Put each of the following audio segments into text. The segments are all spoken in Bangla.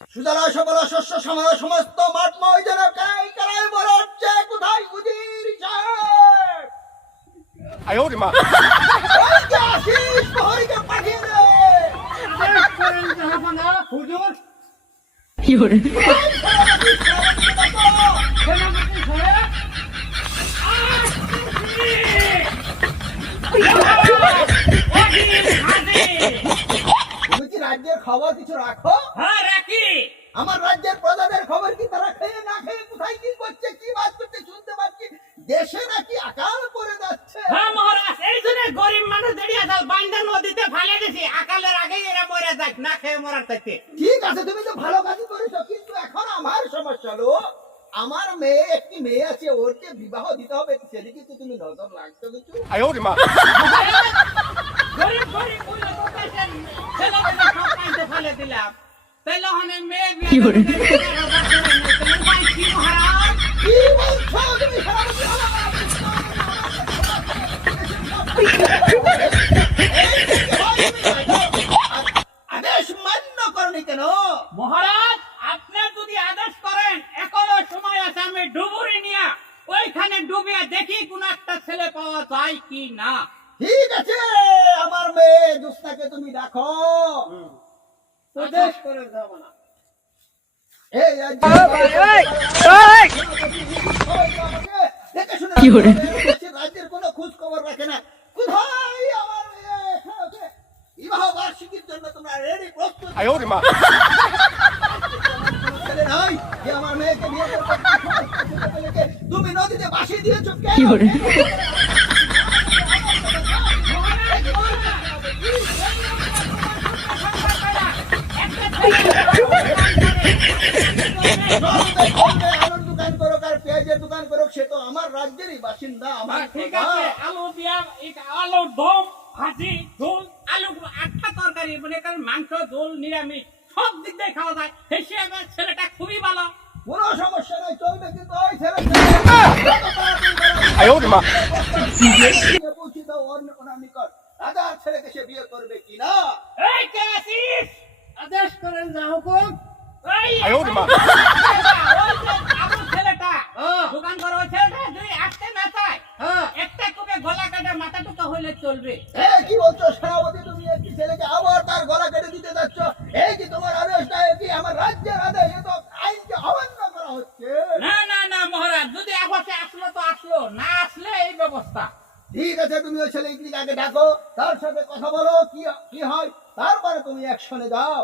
সুতরাং সকল শস্য সমাজ সমস্ত মাঠ ময়দানে কারাই কারাই বলা হচ্ছে কোথায় উজির সাহেব? 哎呦我的妈！ ওই যে আসিস প্রহরীকে পাঠিয়ে দে। আদেশ করেন জাহাপানা হুজুর। সেনাপতি সেনাপতি সাহেব, তুমি কি রাজ্যের খবর কিছু রাখো? হ্যাঁ রাখি। আমার রাজ্যের প্রজাদের খবর কি তারা খেয়ে না খেয়ে কোথায় কি করছে কি বাদ করছে শুনতে পাচ্ছি দেশে নাকি আকাল পড়ে যাচ্ছে। হ্যাঁ মহারাজ, এই জন্য গরিব মানুষ দেড়িয়া যাও বান্দা নদীতে ফালে দিছি, আকালের আগে এরা মরে যাক, না খেয়ে মরার চাইতে। ঠিক আছে তুমি তো ভালো কাজ করেছো, কিন্তু এখন আমার সমস্যা হলো আমার মেয়ে একটি মেয়ে আছে ওরকে বিবাহ দিতে হবে, সেদিকে তো তুমি নজর রাখছো কিছু? 哎呦我的妈！ গরিব গরিব বলে তো দেশের ছেলেকে সব পাইতে ফেলে দিলাম, তাইলে ওখানে মেয়ে বিয়ে কি করে কি মহারাজ? কি বলছো তুমি সেনাপতি? আদেশ মান্য করনি কেন? মহারাজ আপনি যদি আদেশ করেন এখনো সময় আছে, আমি ডুবুরি নিয়ে ওইখানে ডুবিয়ে দেখি কোন একটা ছেলে পাওয়া যায় কি না। ঠিক আছে আমার মেয়ে দুস্তাকে তুমি দেখো। আদেশ করে যাব না। এই দেখে শুনে রাজ্যের কোনো খোঁজ খবর রাখে না, কোথায় আমার মেয়ে আছে? বিবাহ বার্ষিকীর জন্য তোমরা রেডি প্রস্তুত? 哎呦我的妈！ ছেলে নাই যে আমার মেয়েকে বিয়ে করবে, তুমি নদীতে ভাসিয়ে দিয়েছো কেন? আলুর দোকান করুক আর পেঁয়াজের দোকান করুক, সে তো আমার রাজ্যেরই বাসিন্দা, আমার ঠিক প্রজা। আছে, আলু দিয়া আলু দম ভাজি ঝোল আলু আটটা তরকারি মনে করেন মাংস ঝোল নিরামিষ সব দিক দিয়ে খাওয়া যায়, হিসেবে ছেলেটা খুবই ভালো। কোনো সমস্যা নাই, চলবে, কিন্তু ওই ছেলে 哎呦我的妈！ পৌঁছে দাও ওনার নিকট, রাজার ছেলেকে সে বিয়ে করবে কিনা? এই কে আছিস? আদেশ করেন যা হুকুম। এই 哎呦我的妈！ আমার ছেলেটা দোকান করে ওই ছেলেটা যদি আসতে না চায় একটা করে গলা কাটা মাথা টুকা হইলে চলবে। কি বলছো সেনাপতি? তুমি একটি ছেলেকে আবার তার গলা কেটে দিতে যাচ্ছ? এই কি তোমার আদেশটা? কি আমার রাজ্যের আদেশ? এ তো আইনকে অমান্য করা হচ্ছে। না না না মহারাজ, যদি আবাসে আসলো তো আসলো, না আসলে এই ব্যবস্থা। ঠিক আছে তুমি ওই ছেলেকে আগে ডাকো, তার সাথে কথা বলো, কি কি হয়, তারপরে তুমি অ্যাকশনে যাও।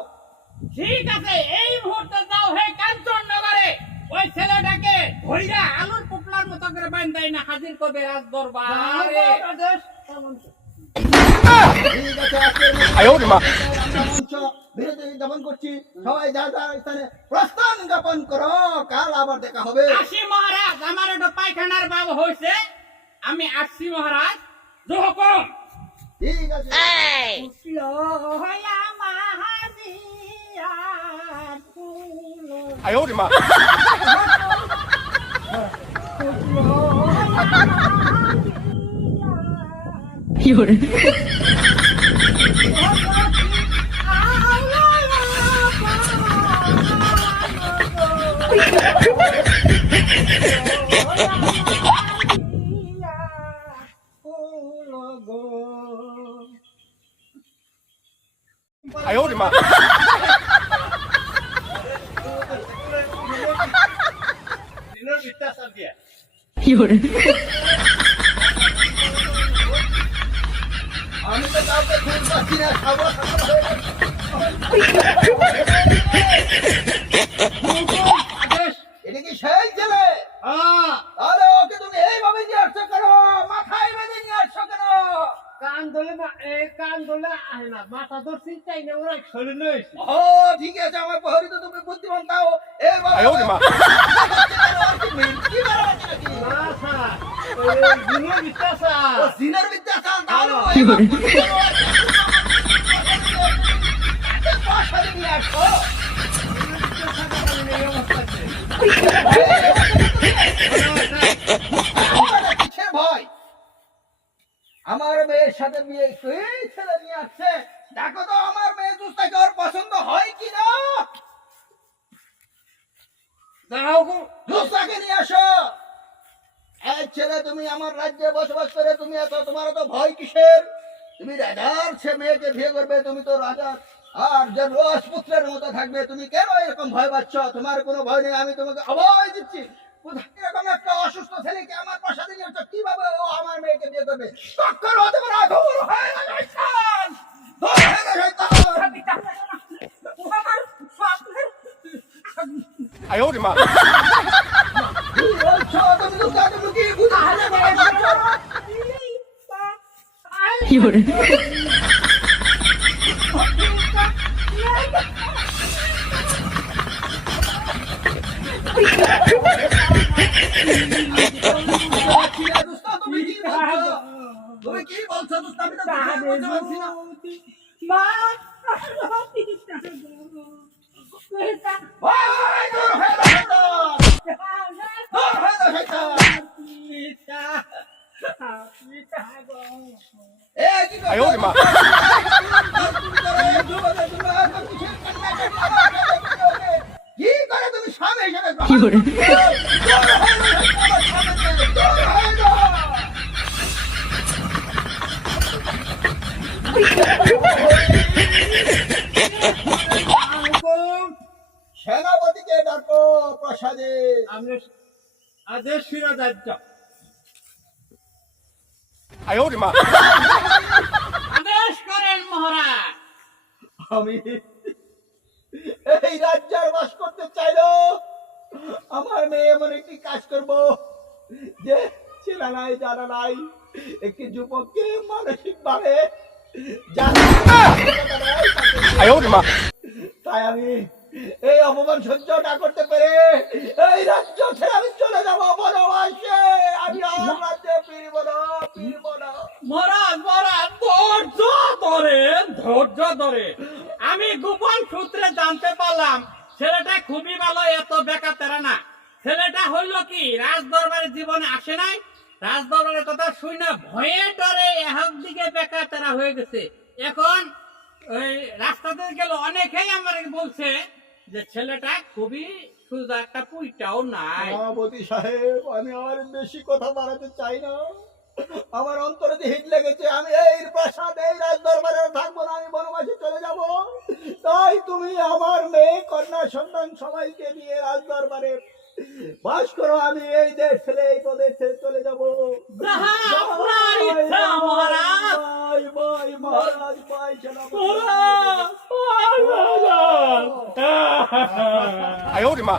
ঠিক আছে, এই মুহূর্তে যাও হে কাঞ্চননগরে, ওই ছেলেটাকে ধইরা আলুর পুটলার মতো করে বান্ধাই না হাজির করবে রাজ দরবারে। ঠিক আছে, আজকের মতো 哎呦我的妈！ মঞ্চ বিরতি জ্ঞাপন করছি, সবাই যা যা স্থানে প্রস্থান জ্ঞাপন করো, কাল আবার দেখা হবে। আসি মহারাজ, আমার একটু পায়খানার ভাব হয়েছে, আমি আসছি মহারাজ, জো হুকুম। ঠিক আছে। উঠলো হইয়া মাহাজিয়া ফুলো, 哎呦我的妈！ 哎呦我的妈！ আমি তো কাউকে খুঁজ পাচ্ছি না, খাবার এটা কি সেই ছেলে? তাহলে ওকে তুমি এইভাবে নিয়ে আসছো কেন? মাথায় বেঁধে নিয়ে আসছো কেন? কান ধরলে আহে না, মাথা ধরছি চাই না, ওরা শরীর নইছে। ও ঠিক আছে, আমার প্রহরী তো তুমি বুদ্ধিমান, তাও এইভাবে 哎呦我的妈！ কি বাড়াবাড়ি নাকি? ও জিনের বিদ্যা চাল, তাহলে ও এইভাবে পয়সা নিয়ে আসছো। কিসের ভয়? আমার মেয়ের সাথে বিয়ে এই ছেলে নিয়ে আসছে, দেখো তো আমার মেয়ে দুস্তাকে ওর পছন্দ হয় কিনা। তাও দুসরাকে নিয়ে আসো। এই ছেলে, তুমি আমার রাজ্যে বসবাস করে তুমি তোমার তো ভয় কিসের? তুমি রাজার মেয়েকে বিয়ে করবে, তুমি তো রাজার আর যে রাজপুত্রের মতো থাকবে, তুমি কেন এরকম ভয় পাচ্ছ? তোমার কোনো ভয় নেই, আমি তোমাকে অভয় দিচ্ছি। কোথায় এরকম একটা অসুস্থ ছেলেকে আমার প্রাসাদে নিয়ে আসছো? কিভাবে ও আমার মেয়েকে বিয়ে করবে? কখনো হতে পারে না। দূর হয়ে যা শয়তান! দূর হয়ে যা শয়তান! 哎呦我的妈！ কি বলছো? তুমি লুকাতে লুকিয়ে কোথায় যাচ্ছ? তুমি কি বলছো? তুমি কি বলছো? আমি তো বুঝতে পারছি না। ওই, দূর হয়ে যা শয়তান! দূর হয়ে যা শয়তান! এই কি করছো? 哎呦我的妈！ কি করে তুমি স্বামী হিসেবে কি করে? সেনাপতিকে ডাকো প্রাসাদে। আদেশ শিরোধার্য 哎呦我的妈！ আদেশ করেন মহারাজ। আমি এই রাজ্যে আর বাস করতে চাইলো। আমার মেয়ে এমন একটি কাজ করব যে ছেলে নাই, জানা নাই, একটি যুবককে মানসিক ভাবে 哎呦我的妈！ তাই আমি এই অপমান সহ্য না করতে পেরে এই রাজ্য ছেড়ে আমি চলে যাবো বনবাসে। আমি আর রাজ্যে ফিরবো না, ফিরবো না। মহারাজ মহারাজ ধৈর্য ধরে আমি গোপন সূত্রে জানতে পারলাম ছেলেটা খুবই ভালো, এত বেকার তেরা না। ছেলেটা হইল কি রাজ দরবারের জীবনে আসে নাই, রাজ দরবারের কথা শুই না ভয়ে ডরে এক দিকে বেকার তেরা হয়ে গেছে। এখন ওই রাস্তাতে গেল অনেকেই আমার বলছে যে ছেলেটা খুবই সুন্দর, একটা পুইটাও নাই। সভাপতি সাহেব, আমি আর বেশি কথা বাড়াতে চাই না। আমার অন্তরে যে হিট লেগেছে, আমি এই প্রাসাদ এই রাজ দরবারে থাকবো না, আমি বনবাসে চলে যাব। তাই তুমি আমার মেয়ে কন্যা সন্তান সবাইকে নিয়ে রাজ দরবারে বাস করো। আমি এই দেশ ছেড়ে এই প্রদেশ ছেড়ে চলে যাব। যাহা আপনার ইচ্ছা মহারাজ। মহারাজ বাই সেনাপতি। 哎呦我的妈！